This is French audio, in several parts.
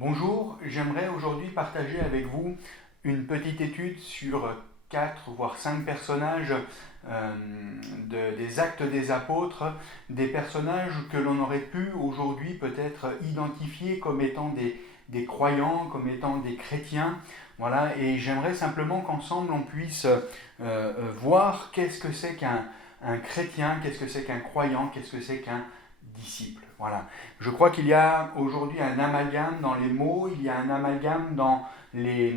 Bonjour, j'aimerais aujourd'hui partager avec vous une petite étude sur 4 voire 5 personnages des Actes des Apôtres, des personnages que l'on aurait pu aujourd'hui peut-être identifier comme étant des croyants, comme étant des chrétiens. Voilà, et j'aimerais simplement qu'ensemble on puisse voir qu'est-ce que c'est qu'un chrétien, qu'est-ce que c'est qu'un croyant, qu'est-ce que c'est qu'un disciple. Voilà. Je crois qu'il y a aujourd'hui un amalgame dans les mots, il y a un amalgame dans les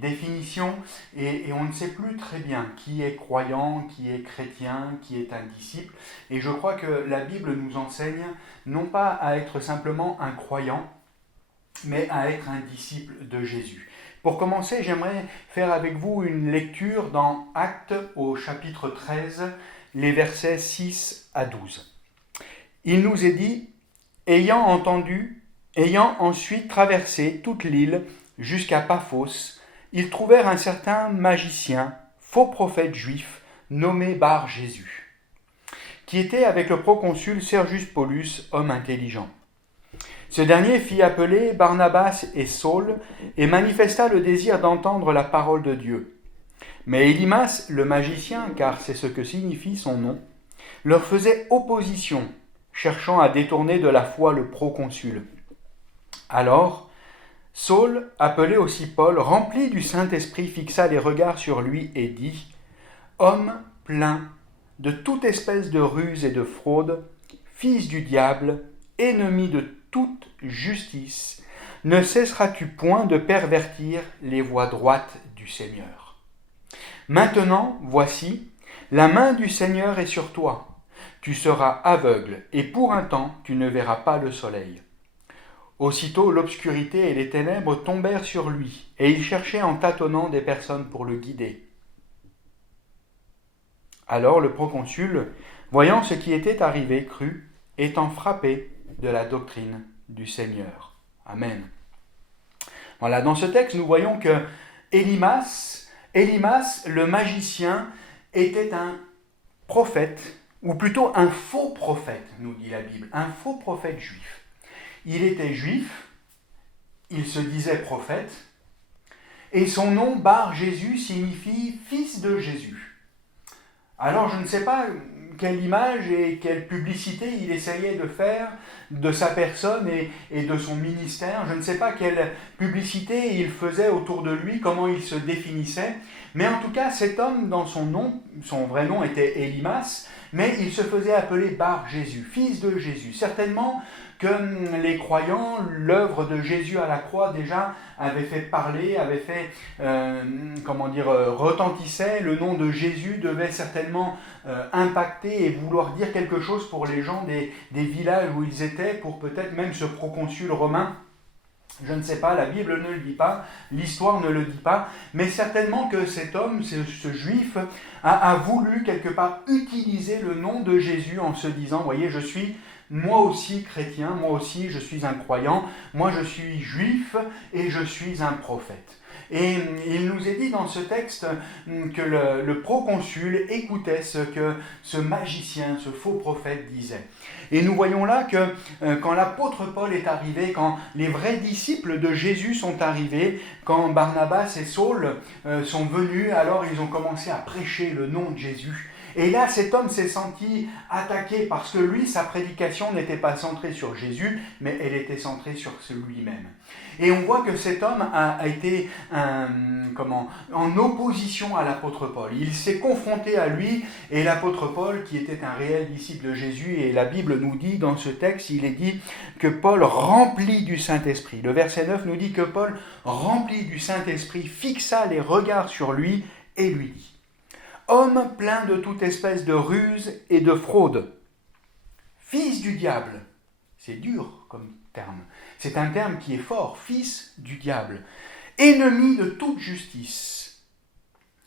définitions, et on ne sait plus très bien qui est croyant, qui est chrétien, qui est un disciple. Et je crois que la Bible nous enseigne non pas à être simplement un croyant, mais à être un disciple de Jésus. Pour commencer, j'aimerais faire avec vous une lecture dans Actes au chapitre 13, les versets 6 à 12. Il nous est dit, ayant ensuite traversé toute l'île jusqu'à Paphos, ils trouvèrent un certain magicien, faux prophète juif, nommé Bar Jésus, qui était avec le proconsul Sergius Paulus, homme intelligent. Ce dernier fit appeler Barnabas et Saul et manifesta le désir d'entendre la parole de Dieu. Mais Élymas, le magicien, car c'est ce que signifie son nom, leur faisait opposition, cherchant à détourner de la foi le proconsul. Alors, Saul, appelé aussi Paul, rempli du Saint-Esprit, fixa les regards sur lui et dit : « Homme plein de toute espèce de ruse et de fraude, fils du diable, ennemi de toute justice, ne cesseras-tu point de pervertir les voies droites du Seigneur ? Maintenant, voici, la main du Seigneur est sur toi. Tu seras aveugle, et pour un temps tu ne verras pas le soleil. » Aussitôt l'obscurité et les ténèbres tombèrent sur lui, et il cherchait en tâtonnant des personnes pour le guider. Alors le proconsul, voyant ce qui était arrivé, crut, étant frappé de la doctrine du Seigneur. Amen. Voilà, dans ce texte, nous voyons que Élymas, le magicien, était un prophète, ou plutôt un faux prophète, nous dit la Bible, un faux prophète juif. Il était juif, il se disait prophète, et son nom, Bar Jésus, signifie fils de Jésus. Alors je ne sais pas quelle image et quelle publicité il essayait de faire de sa personne et de son ministère. Je ne sais pas quelle publicité il faisait autour de lui, comment il se définissait. Mais en tout cas, cet homme, dans son nom, son vrai nom était Élymas, mais il se faisait appeler Bar Jésus, fils de Jésus. Certainement que les croyants, l'œuvre de Jésus à la croix déjà avait fait parler, avait fait, retentissait. Le nom de Jésus devait certainement impacter et vouloir dire quelque chose pour les gens des villages où ils étaient, pour peut-être même ce proconsul romain. Je ne sais pas, la Bible ne le dit pas, l'histoire ne le dit pas, mais certainement que cet homme, ce juif, a voulu quelque part utiliser le nom de Jésus en se disant, voyez, je suis moi aussi chrétien, moi aussi je suis un croyant, moi je suis juif et je suis un prophète. Et il nous est dit dans ce texte que le proconsul écoutait ce que ce magicien, ce faux prophète disait. Et nous voyons là que quand l'apôtre Paul est arrivé, quand les vrais disciples de Jésus sont arrivés, quand Barnabas et Saul sont venus, alors ils ont commencé à prêcher le nom de Jésus. Et là, cet homme s'est senti attaqué parce que lui, sa prédication n'était pas centrée sur Jésus, mais elle était centrée sur lui-même. Et on voit que cet homme a été en opposition à l'apôtre Paul. Il s'est confronté à lui, et l'apôtre Paul, qui était un réel disciple de Jésus, et la Bible nous dit dans ce texte, il est dit que Paul, rempli du Saint-Esprit, le verset 9 nous dit que Paul, rempli du Saint-Esprit, fixa les regards sur lui et lui dit : homme plein de toute espèce de ruse et de fraude, fils du diable. C'est dur comme terme. C'est un terme qui est fort, fils du diable. Ennemi de toute justice.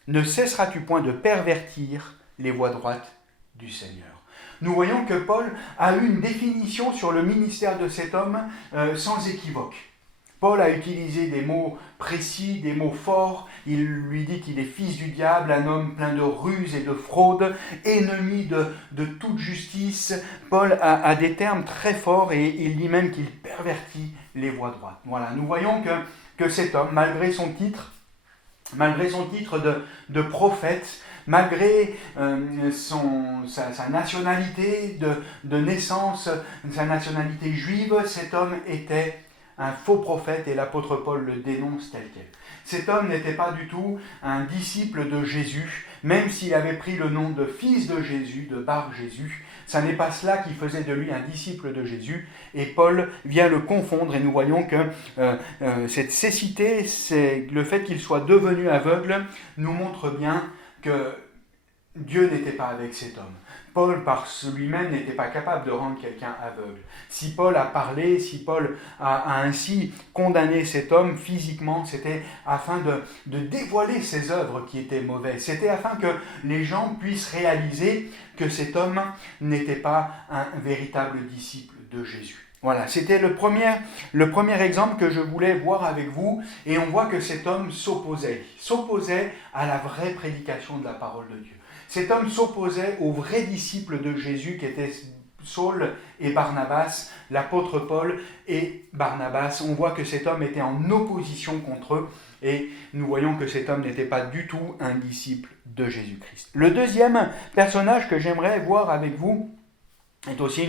Ne cesseras-tu point de pervertir les voies droites du Seigneur ? Nous voyons que Paul a eu une définition sur le ministère de cet homme sans équivoque. Paul a utilisé des mots précis, des mots forts. Il lui dit qu'il est fils du diable, un homme plein de ruses et de fraude, ennemi de toute justice. Paul a des termes très forts et il dit même qu'il pervertit les voies droites. Voilà, nous voyons que cet homme, malgré son titre de prophète, malgré sa nationalité de naissance, sa nationalité juive, cet homme était un faux prophète et l'apôtre Paul le dénonce tel quel. Cet homme n'était pas du tout un disciple de Jésus, même s'il avait pris le nom de fils de Jésus, de Bar Jésus. Ça n'est pas cela qui faisait de lui un disciple de Jésus, et Paul vient le confondre, et nous voyons que cette cécité, c'est le fait qu'il soit devenu aveugle, nous montre bien que Dieu n'était pas avec cet homme. Paul, par lui-même, n'était pas capable de rendre quelqu'un aveugle. Si Paul a parlé, si Paul a ainsi condamné cet homme physiquement, c'était afin de dévoiler ses œuvres qui étaient mauvaises. C'était afin que les gens puissent réaliser que cet homme n'était pas un véritable disciple de Jésus. Voilà, c'était le premier exemple que je voulais voir avec vous, et on voit que cet homme s'opposait à la vraie prédication de la parole de Dieu. Cet homme s'opposait aux vrais disciples de Jésus qui étaient Saul et Barnabas, l'apôtre Paul et Barnabas. On voit que cet homme était en opposition contre eux et nous voyons que cet homme n'était pas du tout un disciple de Jésus-Christ. Le deuxième personnage que j'aimerais voir avec vous est aussi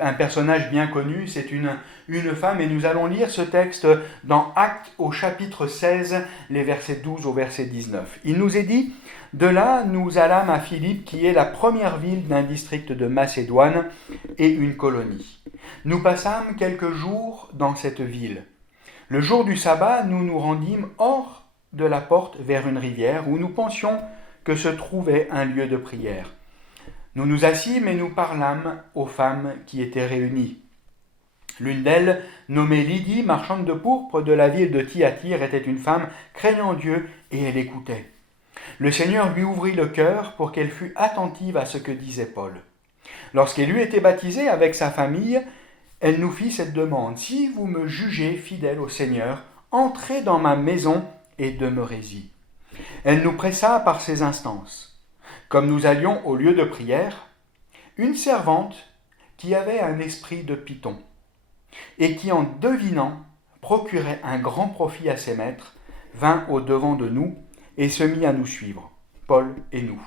un personnage bien connu, c'est une femme, et nous allons lire ce texte dans Actes au chapitre 16, les versets 12 au verset 19. Il nous est dit, « De là, nous allâmes à Philippe, qui est la première ville d'un district de Macédoine et une colonie. Nous passâmes quelques jours dans cette ville. Le jour du sabbat, nous nous rendîmes hors de la porte vers une rivière où nous pensions que se trouvait un lieu de prière. Nous nous assîmes et nous parlâmes aux femmes qui étaient réunies. L'une d'elles, nommée Lydie, marchande de pourpre de la ville de Thyatire, était une femme craignant Dieu et elle écoutait. Le Seigneur lui ouvrit le cœur pour qu'elle fût attentive à ce que disait Paul. Lorsqu'elle eut été baptisée avec sa famille, elle nous fit cette demande. « Si vous me jugez fidèle au Seigneur, entrez dans ma maison et demeurez-y. » Elle nous pressa par ses instances. Comme nous allions au lieu de prière, une servante qui avait un esprit de python et qui, en devinant, procurait un grand profit à ses maîtres, vint au-devant de nous et se mit à nous suivre, Paul et nous.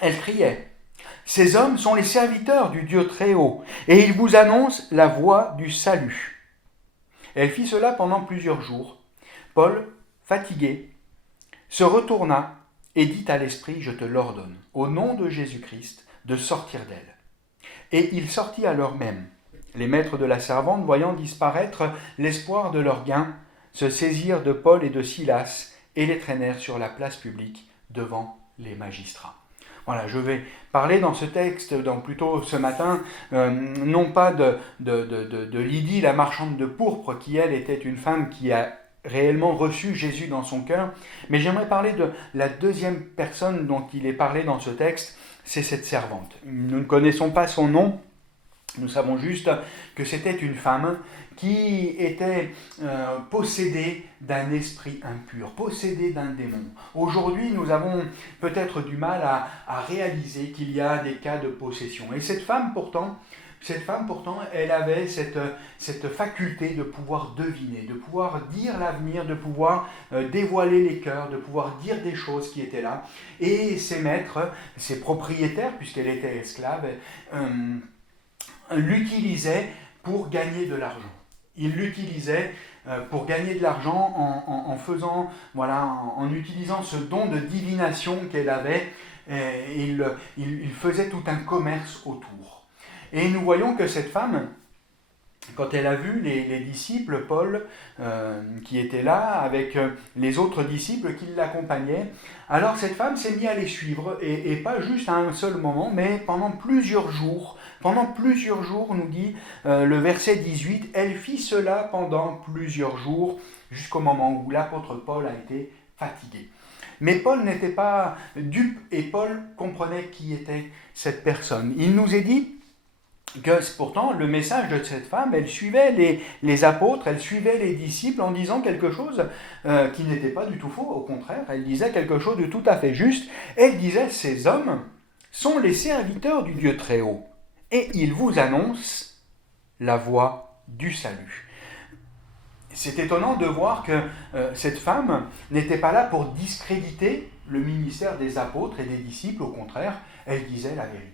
Elle criait, « Ces hommes sont les serviteurs du Dieu très haut, et ils vous annoncent la voie du salut. » Elle fit cela pendant plusieurs jours. Paul, fatigué, se retourna et dit à l'esprit, « Je te l'ordonne, au nom de Jésus-Christ, de sortir d'elle. » Et il sortit à l'heure même. Les maîtres de la servante, voyant disparaître l'espoir de leur gain, se saisirent de Paul et de Silas et les traînèrent sur la place publique devant les magistrats. Voilà, je vais parler dans ce texte, plutôt ce matin, non pas de Lydie, la marchande de pourpre, qui elle était une femme qui a réellement reçu Jésus dans son cœur, mais j'aimerais parler de la deuxième personne dont il est parlé dans ce texte, c'est cette servante. Nous ne connaissons pas son nom, nous savons juste que c'était une femme qui était possédée d'un esprit impur, possédée d'un démon. Aujourd'hui, nous avons peut-être du mal à réaliser qu'il y a des cas de possession. Et cette femme, pourtant, elle avait cette faculté de pouvoir deviner, de pouvoir dire l'avenir, de pouvoir dévoiler les cœurs, de pouvoir dire des choses qui étaient là. Et ses maîtres, ses propriétaires, puisqu'elle était esclave, l'utilisaient pour gagner de l'argent. Ils l'utilisaient pour gagner de l'argent en utilisant ce don de divination qu'elle avait. Il faisait tout un commerce autour. Et nous voyons que cette femme, quand elle a vu les disciples, Paul, qui était là, avec les autres disciples qui l'accompagnaient, alors cette femme s'est mise à les suivre, et pas juste à un seul moment, mais pendant plusieurs jours. Pendant plusieurs jours, nous dit le verset 18, elle fit cela pendant plusieurs jours, jusqu'au moment où l'apôtre Paul a été fatigué. Mais Paul n'était pas dupe, et Paul comprenait qui était cette personne. Il nous est dit que pourtant le message de cette femme, elle suivait les apôtres, elle suivait les disciples en disant quelque chose qui n'était pas du tout faux, au contraire, elle disait quelque chose de tout à fait juste. Elle disait, ces hommes sont les serviteurs du Dieu très haut, et ils vous annoncent la voie du salut. C'est étonnant de voir que cette femme n'était pas là pour discréditer le ministère des apôtres et des disciples, au contraire, elle disait la vérité.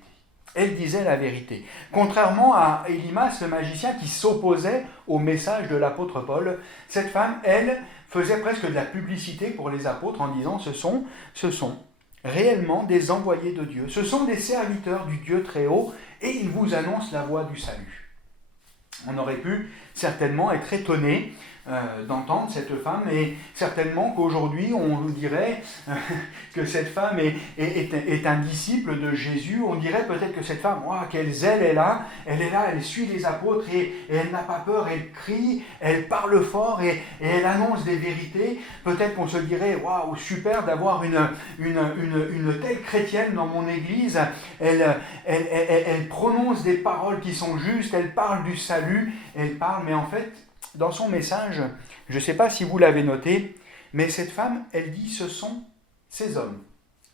Elle disait la vérité. Contrairement à Élymas, le magicien, qui s'opposait au message de l'apôtre Paul, cette femme, elle, faisait presque de la publicité pour les apôtres en disant ce sont réellement des envoyés de Dieu, ce sont des serviteurs du Dieu très haut et ils vous annoncent la voie du salut. On aurait pu certainement être étonné d'entendre cette femme, et certainement qu'aujourd'hui on nous dirait que cette femme est un disciple de Jésus. On dirait peut-être que cette femme, quelle zèle elle est là, elle suit les apôtres et elle n'a pas peur, elle crie, elle parle fort et elle annonce des vérités. Peut-être qu'on se dirait, waouh, super d'avoir une telle chrétienne dans mon église, elle prononce des paroles qui sont justes, elle parle du salut, elle parle, mais en fait, dans son message, je ne sais pas si vous l'avez noté, mais cette femme, elle dit, ce sont ces hommes.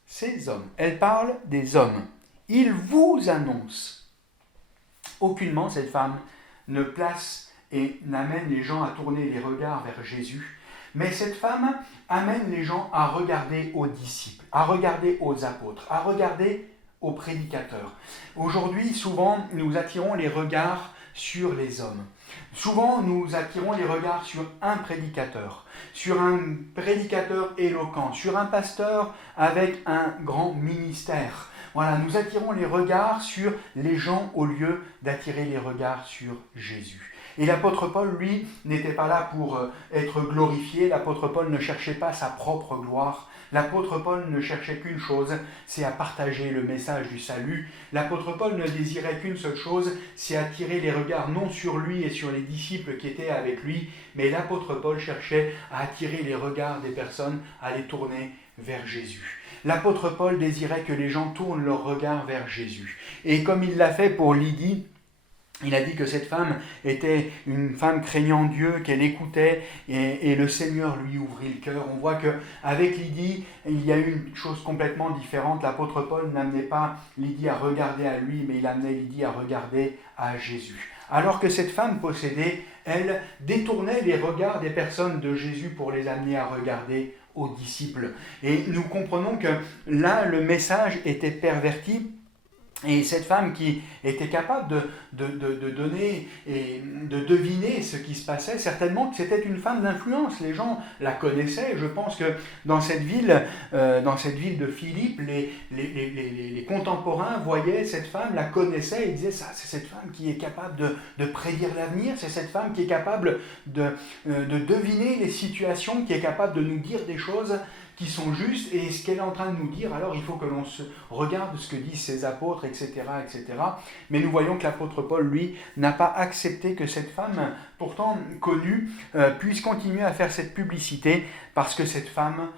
Ces hommes. Elle parle des hommes. Ils vous annoncent. Aucunement, cette femme ne place et n'amène les gens à tourner les regards vers Jésus. Mais cette femme amène les gens à regarder aux disciples, à regarder aux apôtres, à regarder aux prédicateurs. Aujourd'hui, souvent, nous attirons les regards sur les hommes. Souvent, nous attirons les regards sur un prédicateur éloquent, sur un pasteur avec un grand ministère. Voilà, nous attirons les regards sur les gens au lieu d'attirer les regards sur Jésus. Et l'apôtre Paul, lui, n'était pas là pour être glorifié. L'apôtre Paul ne cherchait pas sa propre gloire. L'apôtre Paul ne cherchait qu'une chose, c'est à partager le message du salut. L'apôtre Paul ne désirait qu'une seule chose, c'est attirer les regards non sur lui et sur les disciples qui étaient avec lui, mais l'apôtre Paul cherchait à attirer les regards des personnes, à les tourner vers Jésus. L'apôtre Paul désirait que les gens tournent leur regard vers Jésus. Et comme il l'a fait pour Lydie, il a dit que cette femme était une femme craignant Dieu, qu'elle écoutait et le Seigneur lui ouvrit le cœur. On voit qu'avec Lydie, il y a eu une chose complètement différente. L'apôtre Paul n'amenait pas Lydie à regarder à lui, mais il amenait Lydie à regarder à Jésus. Alors que cette femme possédée, elle détournait les regards des personnes de Jésus pour les amener à regarder aux disciples. Et nous comprenons que là, le message était perverti. Et cette femme qui était capable de donner et de deviner ce qui se passait, certainement que c'était une femme d'influence. Les gens la connaissaient. Je pense que dans cette ville de Philippe, les contemporains voyaient cette femme, la connaissaient et disaient, ça, c'est cette femme qui est capable de prédire l'avenir, c'est cette femme qui est capable de deviner les situations, qui est capable de nous dire des choses qui sont justes, et ce qu'elle est en train de nous dire, alors il faut que l'on se regarde ce que disent ses apôtres, etc., etc. Mais nous voyons que l'apôtre Paul, lui, n'a pas accepté que cette femme, pourtant connue, puisse continuer à faire cette publicité, parce que cette femme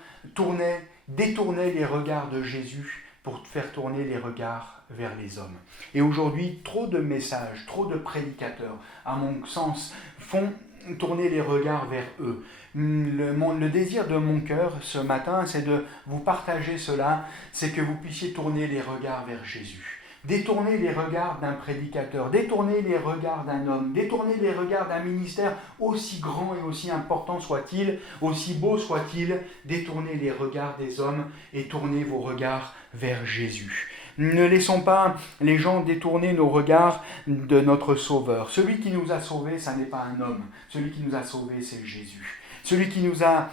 détournait les regards de Jésus pour faire tourner les regards vers les hommes. Et aujourd'hui, trop de messages, trop de prédicateurs, à mon sens, font tourner les regards vers eux. Le désir de mon cœur ce matin, c'est de vous partager cela, c'est que vous puissiez tourner les regards vers Jésus. Détourner les regards d'un prédicateur, détourner les regards d'un homme, détourner les regards d'un ministère, aussi grand et aussi important soit-il, aussi beau soit-il, détournez les regards des hommes et tournez vos regards vers Jésus. Ne laissons pas les gens détourner nos regards de notre Sauveur. Celui qui nous a sauvés, ça n'est pas un homme. Celui qui nous a sauvés, c'est Jésus. Celui qui nous a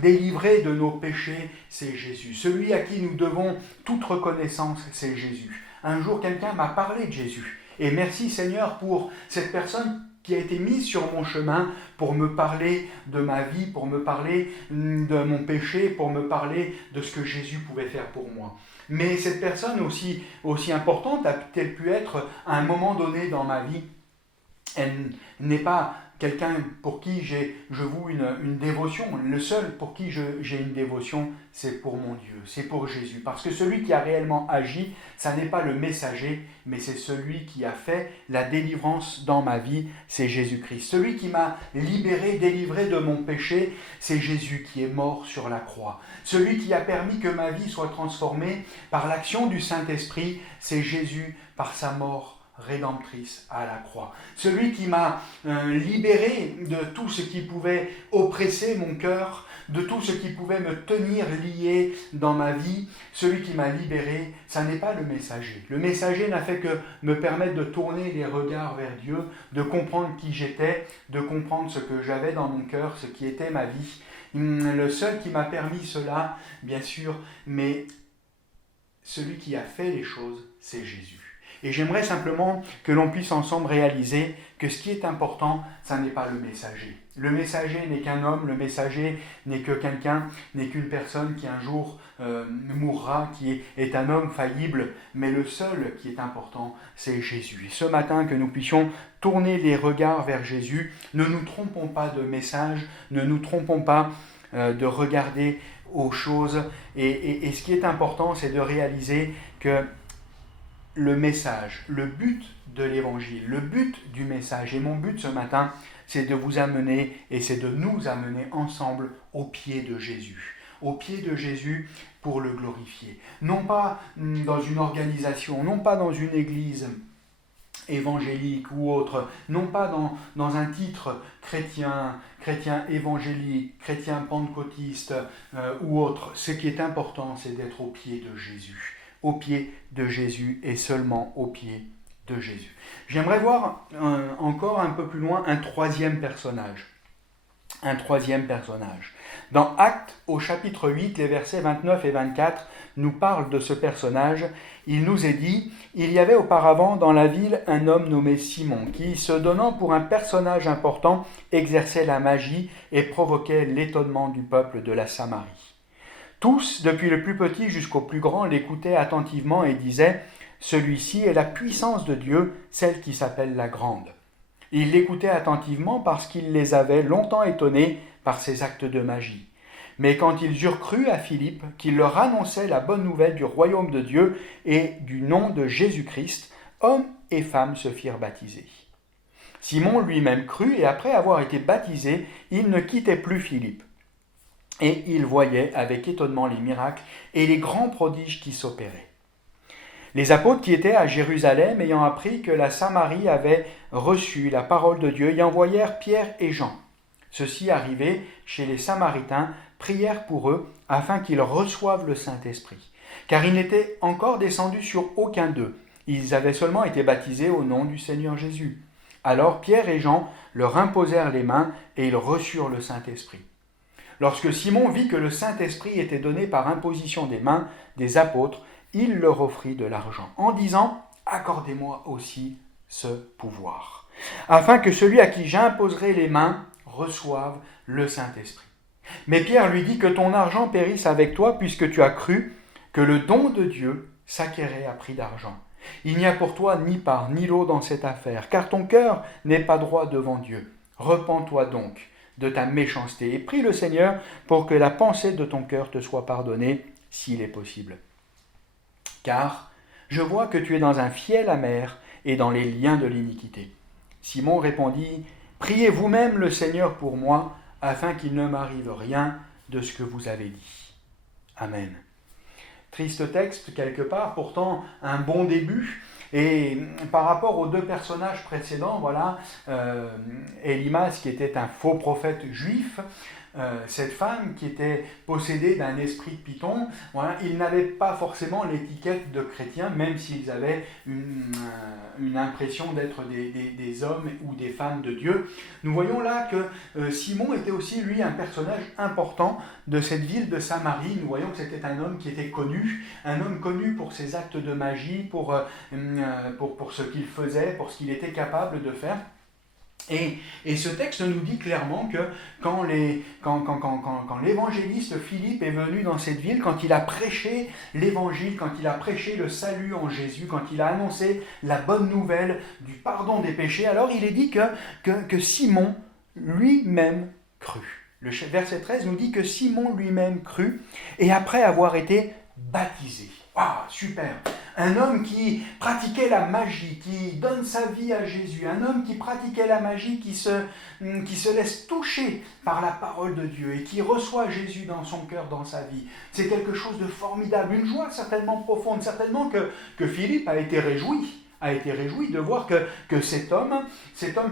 délivrés de nos péchés, c'est Jésus. Celui à qui nous devons toute reconnaissance, c'est Jésus. Un jour, quelqu'un m'a parlé de Jésus. Et merci Seigneur pour cette personne qui a été mise sur mon chemin pour me parler de ma vie, pour me parler de mon péché, pour me parler de ce que Jésus pouvait faire pour moi. Mais cette personne aussi importante a-t-elle pu être à un moment donné dans ma vie, Elle n'est pas quelqu'un pour qui je voue une dévotion. Le seul pour qui j'ai une dévotion, c'est pour mon Dieu, c'est pour Jésus. Parce que celui qui a réellement agi, ça n'est pas le messager, mais c'est celui qui a fait la délivrance dans ma vie, c'est Jésus-Christ. Celui qui m'a libéré, délivré de mon péché, c'est Jésus qui est mort sur la croix. Celui qui a permis que ma vie soit transformée par l'action du Saint-Esprit, c'est Jésus par sa mort rédemptrice à la croix. Celui qui m'a libéré de tout ce qui pouvait oppresser mon cœur, de tout ce qui pouvait me tenir lié dans ma vie, celui qui m'a libéré, ça n'est pas le messager. Le messager n'a fait que me permettre de tourner les regards vers Dieu, de comprendre qui j'étais, de comprendre ce que j'avais dans mon cœur, ce qui était ma vie. Le seul qui m'a permis cela, bien sûr, mais celui qui a fait les choses, c'est Jésus. Et j'aimerais simplement que l'on puisse ensemble réaliser que ce qui est important, ça n'est pas le messager. Le messager n'est qu'un homme, le messager n'est que quelqu'un, n'est qu'une personne qui un jour mourra, qui est un homme faillible, mais le seul qui est important, c'est Jésus. Et ce matin, que nous puissions tourner les regards vers Jésus, ne nous trompons pas de message, ne nous trompons pas de regarder aux choses. Et ce qui est important, c'est de réaliser que le message, le but de l'évangile, le but du message, et mon but ce matin, c'est de vous amener, et c'est de nous amener ensemble au pied de Jésus. Au pied de Jésus pour le glorifier. Non pas dans une organisation, non pas dans une église évangélique ou autre, non pas dans un titre chrétien évangélique, chrétien pentecôtiste ou autre. Ce qui est important, c'est d'être au pied de Jésus. Au pied de Jésus et seulement au pied de Jésus. J'aimerais voir encore un peu plus loin un troisième personnage. Un troisième personnage. Dans Actes, au chapitre 8, les versets 29 et 24, nous parlent de ce personnage. Il nous est dit, « Il y avait auparavant dans la ville un homme nommé Simon, qui, se donnant pour un personnage important, exerçait la magie et provoquait l'étonnement du peuple de la Samarie. Tous, depuis le plus petit jusqu'au plus grand, l'écoutaient attentivement et disaient « Celui-ci est la puissance de Dieu, celle qui s'appelle la grande. » Ils l'écoutaient attentivement parce qu'il les avait longtemps étonnés par ses actes de magie. Mais quand ils eurent cru à Philippe, qu'il leur annonçait la bonne nouvelle du royaume de Dieu et du nom de Jésus-Christ, hommes et femmes se firent baptiser. Simon lui-même crut et après avoir été baptisé, il ne quittait plus Philippe. Et il voyait avec étonnement les miracles et les grands prodiges qui s'opéraient. Les apôtres qui étaient à Jérusalem, ayant appris que la Samarie avait reçu la parole de Dieu, y envoyèrent Pierre et Jean. Ceux-ci, arrivés chez les Samaritains, prièrent pour eux afin qu'ils reçoivent le Saint-Esprit. Car il n'était encore descendu sur aucun d'eux. Ils avaient seulement été baptisés au nom du Seigneur Jésus. Alors Pierre et Jean leur imposèrent les mains et ils reçurent le Saint-Esprit. Lorsque Simon vit que le Saint-Esprit était donné par imposition des mains des apôtres, il leur offrit de l'argent, en disant « Accordez-moi aussi ce pouvoir, afin que celui à qui j'imposerai les mains reçoive le Saint-Esprit. » Mais Pierre lui dit « Que ton argent périsse avec toi, puisque tu as cru que le don de Dieu s'acquérait à prix d'argent. Il n'y a pour toi ni part ni lot dans cette affaire, car ton cœur n'est pas droit devant Dieu. Repens-toi donc de ta méchanceté et prie le Seigneur pour que la pensée de ton cœur te soit pardonnée, s'il est possible. Car je vois que tu es dans un fiel amer et dans les liens de l'iniquité. » Simon répondit, « Priez vous-même le Seigneur pour moi, afin qu'il ne m'arrive rien de ce que vous avez dit. » Amen. Triste texte quelque part, pourtant un bon début. Et par rapport aux deux personnages précédents, voilà, Élymas qui était un faux prophète juif, cette femme qui était possédée d'un esprit de Python, voilà, ils n'avaient pas forcément l'étiquette de chrétiens, même s'ils avaient une impression d'être des hommes ou des femmes de Dieu. Nous voyons là que Simon était aussi, lui, un personnage important de cette ville de Samarie. Nous voyons que c'était un homme qui était connu, un homme connu pour ses actes de magie, pour ce qu'il faisait, pour ce qu'il était capable de faire. Et ce texte nous dit clairement que quand l'évangéliste Philippe est venu dans cette ville, quand il a prêché l'évangile, quand il a prêché le salut en Jésus, quand il a annoncé la bonne nouvelle du pardon des péchés, alors il est dit que Simon lui-même crut. Le verset 13 nous dit que Simon lui-même crut, et après avoir été baptisé. Ah, super! Un homme qui pratiquait la magie, qui donne sa vie à Jésus, un homme qui pratiquait la magie, qui se laisse toucher par la parole de Dieu et qui reçoit Jésus dans son cœur, dans sa vie. C'est quelque chose de formidable, une joie certainement profonde, certainement que Philippe a été réjoui de voir que cet homme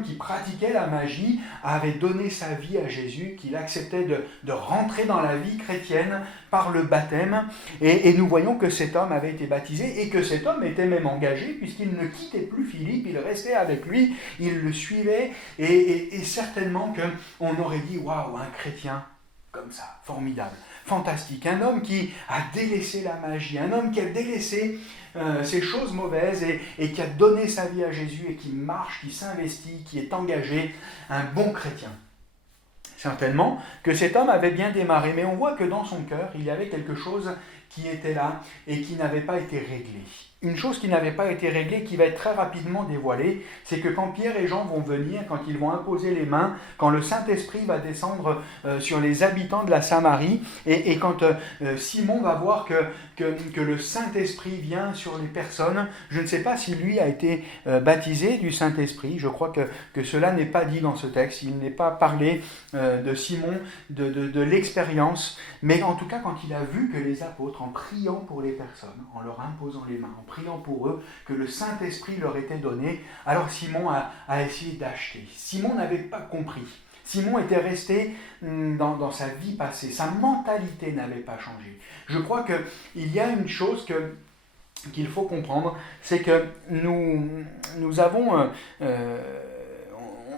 qui pratiquait la magie avait donné sa vie à Jésus, qu'il acceptait de rentrer dans la vie chrétienne par le baptême. Et nous voyons que cet homme avait été baptisé et que cet homme était même engagé puisqu'il ne quittait plus Philippe, il restait avec lui, il le suivait et certainement qu'on aurait dit « Waouh, un chrétien comme ça, formidable ». Fantastique, un homme qui a délaissé la magie, un homme qui a délaissé ces choses mauvaises et qui a donné sa vie à Jésus et qui marche, qui s'investit, qui est engagé, un bon chrétien. Certainement que cet homme avait bien démarré, mais on voit que dans son cœur, il y avait quelque chose qui était là et qui n'avait pas été réglé. Une chose qui n'avait pas été réglée, qui va être très rapidement dévoilée, c'est que quand Pierre et Jean vont venir, quand ils vont imposer les mains, quand le Saint-Esprit va descendre sur les habitants de la Samarie, et quand Simon va voir que le Saint-Esprit vient sur les personnes, je ne sais pas si lui a été baptisé du Saint-Esprit, je crois que cela n'est pas dit dans ce texte, il n'est pas parlé de Simon, de l'expérience, mais en tout cas quand il a vu que les apôtres, en priant pour les personnes, en leur imposant les mains, en priant pour eux, que le Saint-Esprit leur était donné, alors Simon a essayé d'acheter. Simon n'avait pas compris. Simon était resté dans sa vie passée. Sa mentalité n'avait pas changé. Je crois qu'il y a une chose qu'il faut comprendre, c'est que nous avons...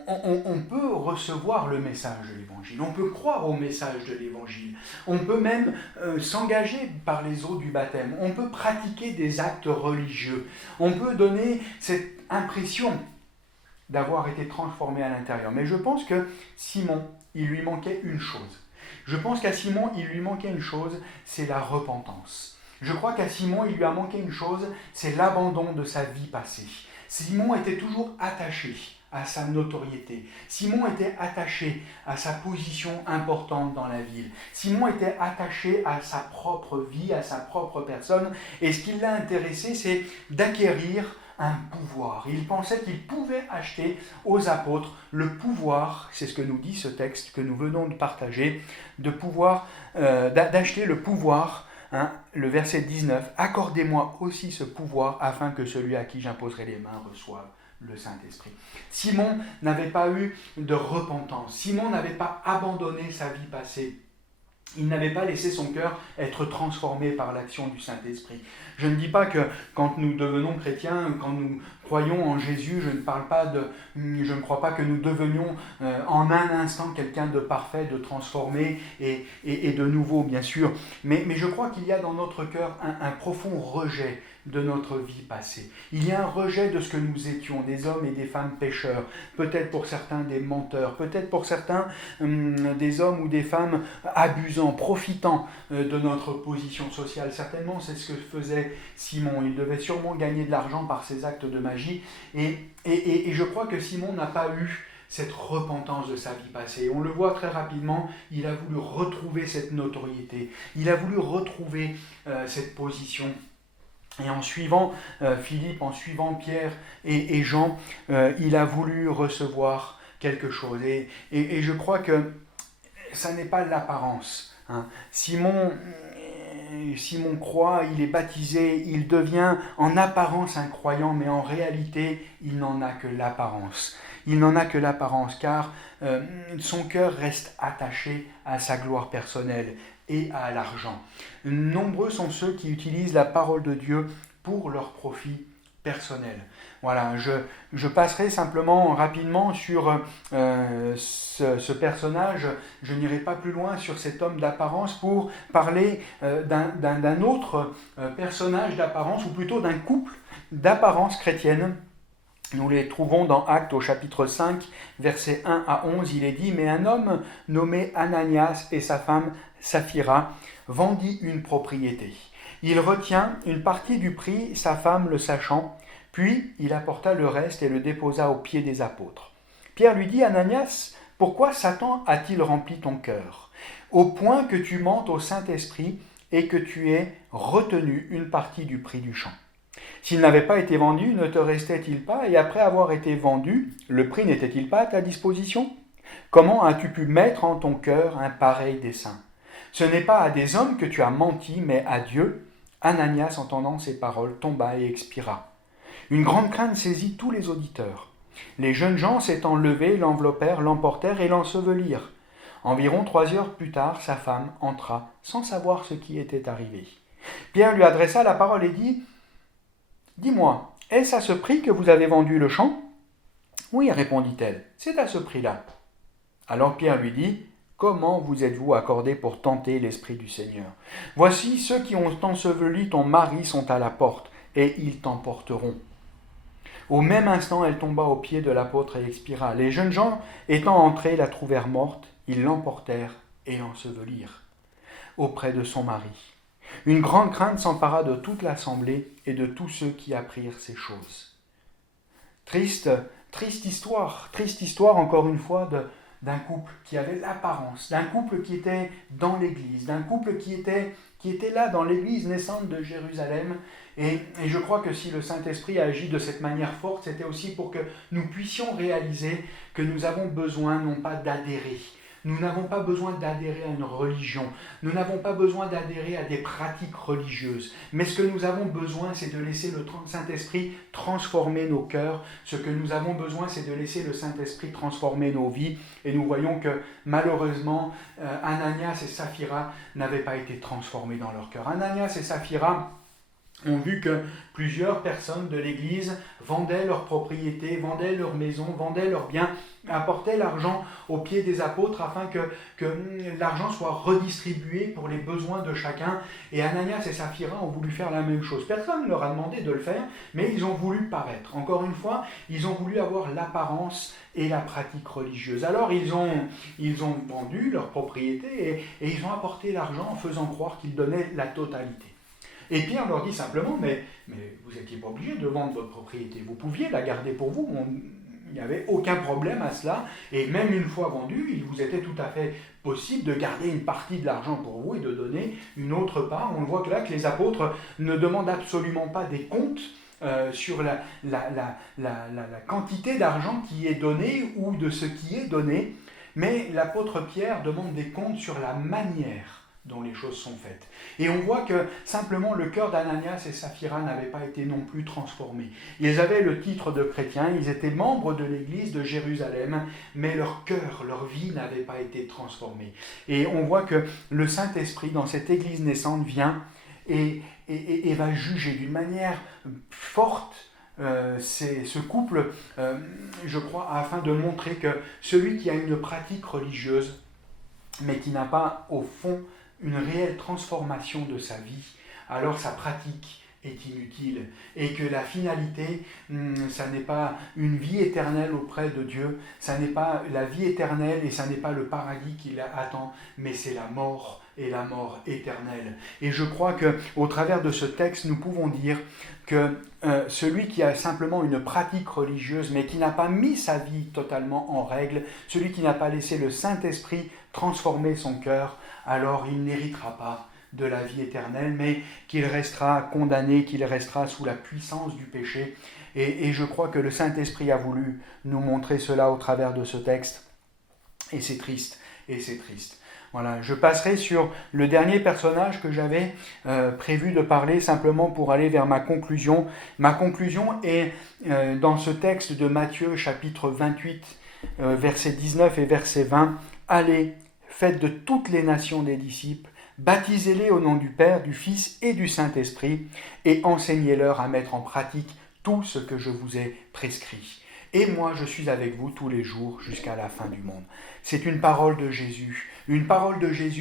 on peut recevoir le message de l'Évangile, on peut croire au message de l'Évangile, on peut même s'engager par les eaux du baptême, on peut pratiquer des actes religieux, on peut donner cette impression d'avoir été transformé à l'intérieur. Mais je pense que Simon, il lui manquait une chose. Je pense qu'à Simon, il lui manquait une chose, c'est la repentance. Je crois qu'à Simon, il lui a manqué une chose, c'est l'abandon de sa vie passée. Simon était toujours attaché à sa notoriété. Simon était attaché à sa position importante dans la ville. Simon était attaché à sa propre vie, à sa propre personne. Et ce qui l'a intéressé, c'est d'acquérir un pouvoir. Il pensait qu'il pouvait acheter aux apôtres le pouvoir, c'est ce que nous dit ce texte que nous venons de partager, d'acheter le pouvoir. Le verset 19, « Accordez-moi aussi ce pouvoir afin que celui à qui j'imposerai les mains reçoive le Saint-Esprit. » Simon n'avait pas eu de repentance. Simon n'avait pas abandonné sa vie passée. Il n'avait pas laissé son cœur être transformé par l'action du Saint-Esprit. Je ne dis pas que quand nous devenons chrétiens, quand nous croyons en Jésus, je ne crois pas que nous devenions en un instant quelqu'un de parfait, de transformé et de nouveau, bien sûr. Mais je crois qu'il y a dans notre cœur un profond rejet de notre vie passée. Il y a un rejet de ce que nous étions, des hommes et des femmes pécheurs, peut-être pour certains des menteurs, peut-être pour certains des hommes ou des femmes abusant, profitant de notre position sociale. Certainement, c'est ce que faisait Simon. Il devait sûrement gagner de l'argent par ses actes de magie. Et je crois que Simon n'a pas eu cette repentance de sa vie passée. On le voit très rapidement, il a voulu retrouver cette notoriété, il a voulu retrouver cette position. Et en suivant Philippe, en suivant Pierre et Jean, il a voulu recevoir quelque chose. Et je crois que ça n'est pas l'apparence. Simon croit, il est baptisé, il devient en apparence un croyant, mais en réalité, il n'en a que l'apparence. Il n'en a que l'apparence, car son cœur reste attaché à sa gloire personnelle et à l'argent. Nombreux sont ceux qui utilisent la parole de Dieu pour leur profit personnel. Voilà, je passerai simplement rapidement sur ce personnage. Je n'irai pas plus loin sur cet homme d'apparence pour parler d'un autre personnage d'apparence, ou plutôt d'un couple d'apparence chrétienne. Nous les trouvons dans Actes au chapitre 5, versets 1 à 11. Il est dit « Mais un homme nommé Ananias et sa femme Saphira vendit une propriété. Il retient une partie du prix, sa femme le sachant, puis il apporta le reste et le déposa aux pieds des apôtres. Pierre lui dit « Ananias, pourquoi Satan a-t-il rempli ton cœur, au point que tu mentes au Saint-Esprit et que tu aies retenu une partie du prix du champ ? S'il n'avait pas été vendu, ne te restait-il pas, et après avoir été vendu, le prix n'était-il pas à ta disposition ? Comment as-tu pu mettre en ton cœur un pareil dessein ? Ce n'est pas à des hommes que tu as menti, mais à Dieu. » Ananias, entendant ces paroles, tomba et expira. Une grande crainte saisit tous les auditeurs. Les jeunes gens s'étant levés, l'enveloppèrent, l'emportèrent et l'ensevelirent. Environ 3 heures plus tard, sa femme entra, sans savoir ce qui était arrivé. Pierre lui adressa la parole et dit « Dis-moi, est-ce à ce prix que vous avez vendu le champ ?» ?»« Oui, répondit-elle, c'est à ce prix-là. » Alors Pierre lui dit « Comment vous êtes-vous accordé pour tenter l'Esprit du Seigneur ? Voici ceux qui ont enseveli ton mari sont à la porte, et ils t'emporteront. » Au même instant, elle tomba aux pieds de l'apôtre et expira. Les jeunes gens, étant entrés, la trouvèrent morte, ils l'emportèrent et l'ensevelirent auprès de son mari. Une grande crainte s'empara de toute l'assemblée et de tous ceux qui apprirent ces choses. Triste histoire encore une fois d'un couple qui avait l'apparence, d'un couple qui était dans l'église, d'un couple qui était là dans l'église naissante de Jérusalem. Et je crois que si le Saint-Esprit a agi de cette manière forte, c'était aussi pour que nous puissions réaliser que nous avons besoin non pas d'adhérer. Nous n'avons pas besoin d'adhérer à une religion. Nous n'avons pas besoin d'adhérer à des pratiques religieuses. Mais ce que nous avons besoin, c'est de laisser le Saint-Esprit transformer nos cœurs. Ce que nous avons besoin, c'est de laisser le Saint-Esprit transformer nos vies. Et nous voyons que malheureusement, Ananias et Saphira n'avaient pas été transformés dans leur cœur. Ananias et Saphira ont vu que plusieurs personnes de l'Église vendaient leurs propriétés, vendaient leurs maisons, vendaient leurs biens, apportaient l'argent aux pieds des apôtres afin que l'argent soit redistribué pour les besoins de chacun. Et Ananias et Saphira ont voulu faire la même chose. Personne ne leur a demandé de le faire, mais ils ont voulu paraître. Encore une fois, ils ont voulu avoir l'apparence et la pratique religieuse. Alors ils ont vendu leurs propriétés et ils ont apporté l'argent en faisant croire qu'ils donnaient la totalité. Et Pierre leur dit simplement, mais vous n'étiez pas obligé de vendre votre propriété, vous pouviez la garder pour vous, il n'y avait aucun problème à cela, et même une fois vendue, il vous était tout à fait possible de garder une partie de l'argent pour vous et de donner une autre part. On voit que là que les apôtres ne demandent absolument pas des comptes sur la quantité d'argent qui est donnée ou de ce qui est donné, mais l'apôtre Pierre demande des comptes sur la manière dont les choses sont faites. Et on voit que simplement le cœur d'Ananias et Saphira n'avait pas été non plus transformé. Ils avaient le titre de chrétiens, ils étaient membres de l'église de Jérusalem, mais leur cœur, leur vie n'avait pas été transformée. Et on voit que le Saint-Esprit dans cette église naissante vient et va juger d'une manière forte ce couple, je crois, afin de montrer que celui qui a une pratique religieuse, mais qui n'a pas au fond une réelle transformation de sa vie, alors sa pratique est inutile. Et que la finalité, ça n'est pas une vie éternelle auprès de Dieu, ça n'est pas la vie éternelle et ça n'est pas le paradis qui l'attend, mais c'est la mort et la mort éternelle. Et je crois qu'au travers de ce texte, nous pouvons dire que celui qui a simplement une pratique religieuse, mais qui n'a pas mis sa vie totalement en règle, celui qui n'a pas laissé le Saint-Esprit transformer son cœur, alors il n'héritera pas de la vie éternelle, mais qu'il restera condamné, qu'il restera sous la puissance du péché. Et je crois que le Saint-Esprit a voulu nous montrer cela au travers de ce texte. Et c'est triste, et c'est triste. Voilà, je passerai sur le dernier personnage que j'avais prévu de parler simplement pour aller vers ma conclusion. Ma conclusion est dans ce texte de Matthieu chapitre 28, versets 19 et verset 20. « Allez, faites de toutes les nations des disciples, baptisez-les au nom du Père, du Fils et du Saint-Esprit, et enseignez-leur à mettre en pratique tout ce que je vous ai prescrit. Et moi, je suis avec vous tous les jours jusqu'à la fin du monde. » C'est une parole de Jésus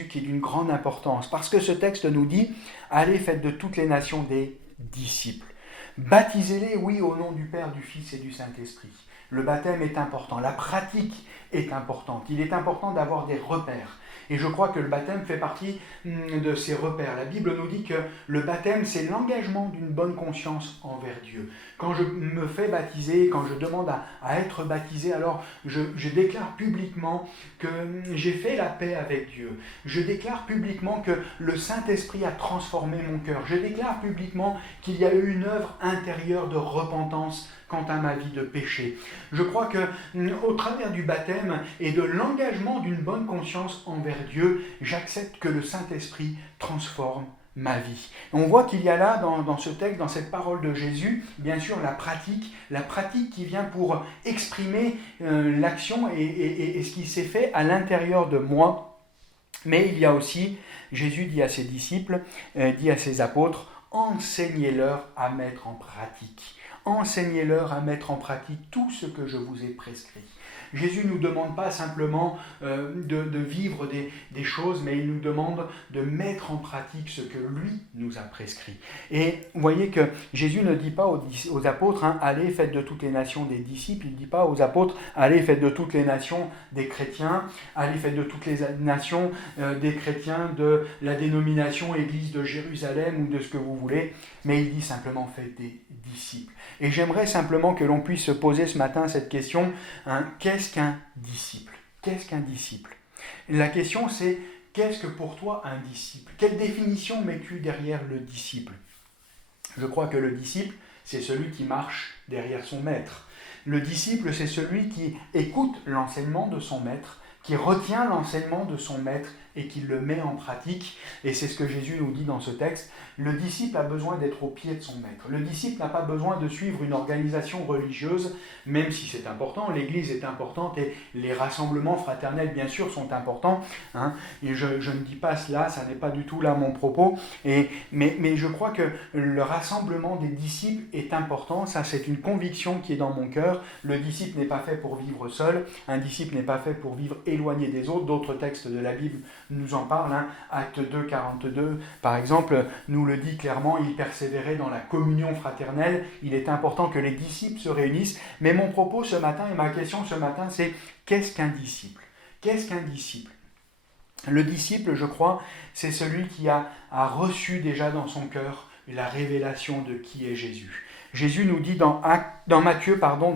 qui est d'une grande importance, parce que ce texte nous dit « Allez, faites de toutes les nations des disciples ». Baptisez-les, oui, au nom du Père, du Fils et du Saint-Esprit. Le baptême est important, la pratique est importante. Il est important d'avoir des repères. Et je crois que le baptême fait partie de ces repères. La Bible nous dit que le baptême, c'est l'engagement d'une bonne conscience envers Dieu. Quand je me fais baptiser, quand je demande à être baptisé, alors je déclare publiquement que j'ai fait la paix avec Dieu. Je déclare publiquement que le Saint-Esprit a transformé mon cœur. Je déclare publiquement qu'il y a eu une œuvre intérieure de repentance quant à ma vie de péché. Je crois que au travers du baptême et de l'engagement d'une bonne conscience envers Dieu, j'accepte que le Saint-Esprit transforme ma vie. On voit qu'il y a là, dans ce texte, dans cette parole de Jésus, bien sûr la pratique qui vient pour exprimer l'action et ce qui s'est fait à l'intérieur de moi. Mais il y a aussi, Jésus dit à ses disciples, dit à ses apôtres, enseignez-leur à mettre en pratique. Enseignez-leur à mettre en pratique tout ce que je vous ai prescrit. Jésus ne nous demande pas simplement de vivre des choses, mais il nous demande de mettre en pratique ce que lui nous a prescrit. Et vous voyez que Jésus ne dit pas aux apôtres, allez, faites de toutes les nations des disciples. Il ne dit pas aux apôtres, allez, faites de toutes les nations des chrétiens. Allez, faites de toutes les nations des chrétiens de la dénomination Église de Jérusalem ou de ce que vous voulez. Mais il dit simplement, faites des disciples. Et j'aimerais simplement que l'on puisse se poser ce matin cette question, qu'est-ce qu'un disciple ? Qu'est-ce qu'un disciple ? La question c'est, qu'est-ce que pour toi un disciple ? Quelle définition mets-tu derrière le disciple ? Je crois que le disciple, c'est celui qui marche derrière son maître. Le disciple, c'est celui qui écoute l'enseignement de son maître, qui retient l'enseignement de son maître et qui le met en pratique. Et c'est ce que Jésus nous dit dans ce texte. Le disciple a besoin d'être au pied de son maître. Le disciple n'a pas besoin de suivre une organisation religieuse, même si c'est important. L'Église est importante et les rassemblements fraternels, bien sûr, sont importants. Et je ne dis pas cela, ça n'est pas du tout là mon propos. Mais je crois que le rassemblement des disciples est important. Ça, c'est une conviction qui est dans mon cœur. Le disciple n'est pas fait pour vivre seul. Un disciple n'est pas fait pour vivre éloigné des autres. D'autres textes de la Bible nous en parlent. Acte 2, 42, par exemple, nous le dit clairement, il persévérait dans la communion fraternelle. Il est important que les disciples se réunissent. Mais mon propos ce matin et ma question ce matin, c'est qu'est-ce qu'un disciple ? Qu'est-ce qu'un disciple ? Le disciple, je crois, c'est celui qui a reçu déjà dans son cœur la révélation de qui est Jésus. Jésus nous dit dans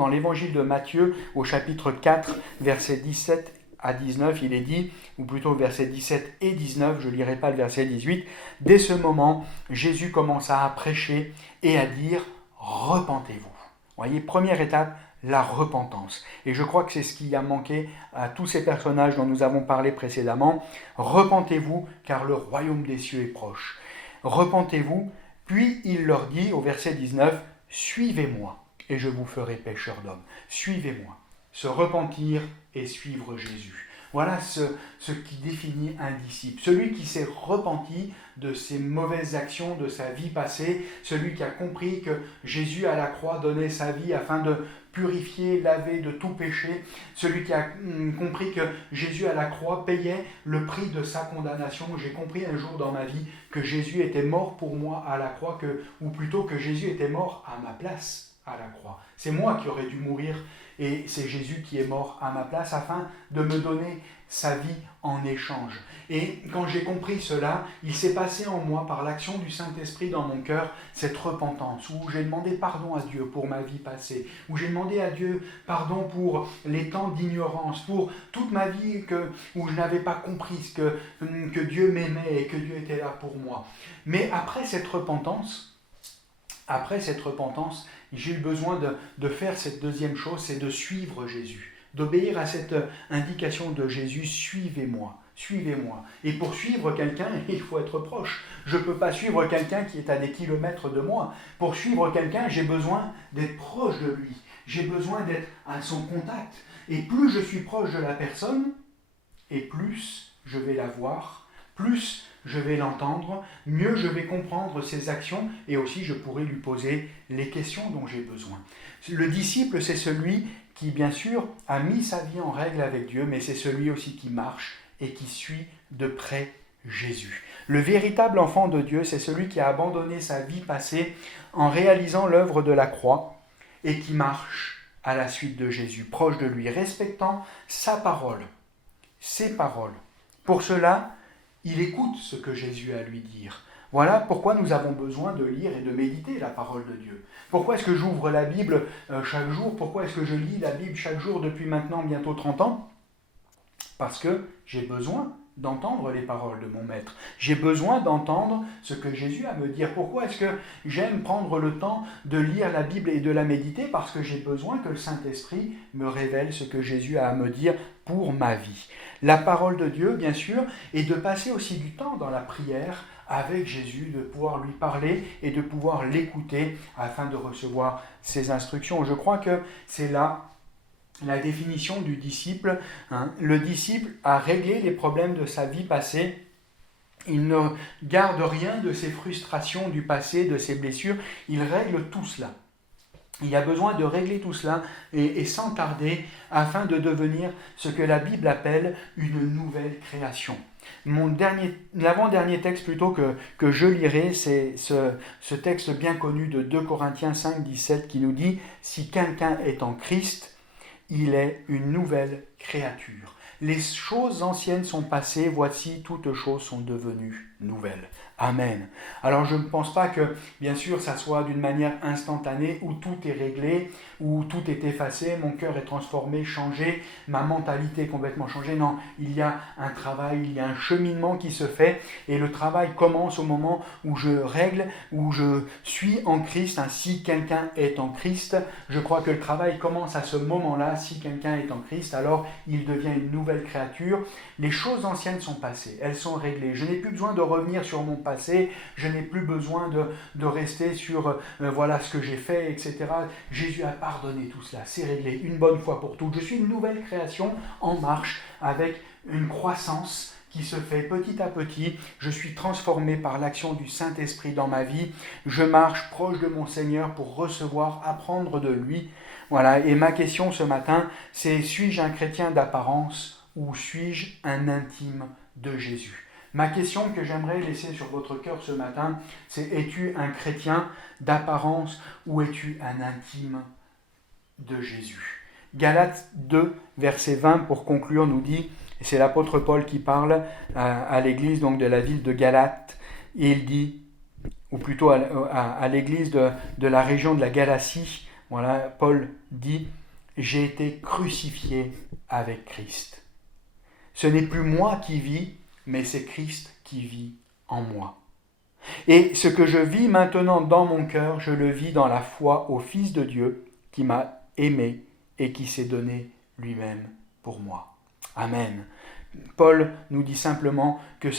l'évangile de Matthieu, au chapitre 4, versets 17 à 19, il est dit, ou plutôt versets 17 et 19, je ne lirai pas le verset 18, « Dès ce moment, Jésus commença à prêcher et à dire « Repentez-vous ». Vous voyez, première étape, la repentance. Et je crois que c'est ce qui a manqué à tous ces personnages dont nous avons parlé précédemment. « Repentez-vous, car le royaume des cieux est proche. Repentez-vous ». Puis il leur dit, au verset 19, « Suivez-moi, et je vous ferai pécheurs d'hommes. » Suivez-moi. Se repentir et suivre Jésus. Voilà ce qui définit un disciple. Celui qui s'est repenti de ses mauvaises actions, de sa vie passée, celui qui a compris que Jésus à la croix donnait sa vie afin de purifier, laver de tout péché, celui qui a compris que Jésus à la croix payait le prix de sa condamnation. J'ai compris un jour dans ma vie que Jésus était mort pour moi à la croix, ou plutôt que Jésus était mort à ma place à la croix. C'est moi qui aurais dû mourir et c'est Jésus qui est mort à ma place afin de me donner sa vie en échange. Et quand j'ai compris cela, il s'est passé en moi, par l'action du Saint-Esprit dans mon cœur, cette repentance, où j'ai demandé pardon à Dieu pour ma vie passée, où j'ai demandé à Dieu pardon pour les temps d'ignorance, pour toute ma vie où je n'avais pas compris que Dieu m'aimait et que Dieu était là pour moi. Mais après cette repentance, j'ai eu besoin de faire cette deuxième chose, c'est de suivre Jésus, d'obéir à cette indication de Jésus, suivez-moi, suivez-moi. Et pour suivre quelqu'un, il faut être proche. Je ne peux pas suivre quelqu'un qui est à des kilomètres de moi. Pour suivre quelqu'un, j'ai besoin d'être proche de lui. J'ai besoin d'être à son contact. Et plus je suis proche de la personne, et plus je vais la voir, plus je vais l'entendre, mieux je vais comprendre ses actions et aussi je pourrai lui poser les questions dont j'ai besoin. Le disciple, c'est celui qui, bien sûr, a mis sa vie en règle avec Dieu, mais c'est celui aussi qui marche et qui suit de près Jésus. Le véritable enfant de Dieu, c'est celui qui a abandonné sa vie passée en réalisant l'œuvre de la croix et qui marche à la suite de Jésus, proche de lui, respectant sa parole, ses paroles. Pour cela, il écoute ce que Jésus a à lui dire. Voilà pourquoi nous avons besoin de lire et de méditer la parole de Dieu. Pourquoi est-ce que j'ouvre la Bible chaque jour? Pourquoi est-ce que je lis la Bible chaque jour depuis maintenant bientôt 30 ans? Parce que j'ai besoin d'entendre les paroles de mon maître. J'ai besoin d'entendre ce que Jésus a à me dire. Pourquoi est-ce que j'aime prendre le temps de lire la Bible et de la méditer? Parce que j'ai besoin que le Saint-Esprit me révèle ce que Jésus a à me dire pour ma vie. La parole de Dieu, bien sûr, et de passer aussi du temps dans la prière avec Jésus, de pouvoir lui parler et de pouvoir l'écouter afin de recevoir ses instructions. Je crois que c'est là la définition du disciple. Le disciple a réglé les problèmes de sa vie passée. Il ne garde rien de ses frustrations du passé, de ses blessures. Il règle tout cela. Il a besoin de régler tout cela et sans tarder afin de devenir ce que la Bible appelle une nouvelle création. L'avant-dernier texte plutôt que je lirai, c'est ce texte bien connu de 2 Corinthiens 5, 17 qui nous dit « Si quelqu'un est en Christ, il est une nouvelle créature. Les choses anciennes sont passées, voici, toutes choses sont devenues nouvelles. » Amen. Alors je ne pense pas que, bien sûr, ça soit d'une manière instantanée où tout est réglé, où tout est effacé, mon cœur est transformé, changé, ma mentalité est complètement changée. Non, il y a un travail, il y a un cheminement qui se fait et le travail commence au moment où je règle, où je suis en Christ. Si quelqu'un est en Christ, je crois que le travail commence à ce moment-là. Si quelqu'un est en Christ, alors il devient une nouvelle créature. Les choses anciennes sont passées, elles sont réglées. Je n'ai plus besoin de revenir sur mon passé, je n'ai plus besoin de rester sur voilà ce que j'ai fait, etc. Jésus a pardonné tout cela, c'est réglé une bonne fois pour toutes. Je suis une nouvelle création en marche avec une croissance qui se fait petit à petit. Je suis transformé par l'action du Saint-Esprit dans ma vie. Je marche proche de mon Seigneur pour recevoir, apprendre de lui. Voilà, et ma question ce matin, c'est: suis-je un chrétien d'apparence ou suis-je un intime de Jésus? Ma question que j'aimerais laisser sur votre cœur ce matin, c'est: es-tu un chrétien d'apparence ou es-tu un intime de Jésus? Galates 2, verset 20, pour conclure, nous dit, et c'est l'apôtre Paul qui parle à l'église donc de la ville de Galate, et il dit, ou plutôt à l'église de la région de la Galatie, voilà, Paul dit: j'ai été crucifié avec Christ. Ce n'est plus moi qui vis, mais c'est Christ qui vit en moi. Et ce que je vis maintenant dans mon cœur, je le vis dans la foi au Fils de Dieu qui m'a aimé et qui s'est donné lui-même pour moi. Amen. Paul nous dit simplement que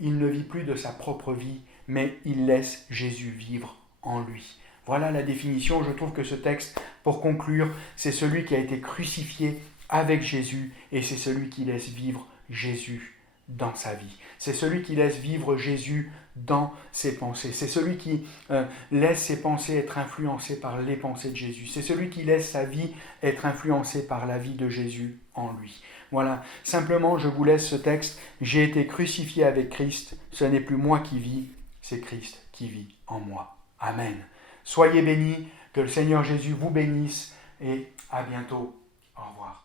il ne vit plus de sa propre vie, mais il laisse Jésus vivre en lui. Voilà la définition. Je trouve que ce texte, pour conclure, c'est celui qui a été crucifié avec Jésus et c'est celui qui laisse vivre Jésus dans sa vie. C'est celui qui laisse vivre Jésus dans ses pensées. C'est celui qui laisse ses pensées être influencées par les pensées de Jésus. C'est celui qui laisse sa vie être influencée par la vie de Jésus en lui. Voilà, simplement je vous laisse ce texte. J'ai été crucifié avec Christ, ce n'est plus moi qui vis, c'est Christ qui vit en moi. Amen. Soyez bénis, que le Seigneur Jésus vous bénisse et à bientôt. Au revoir.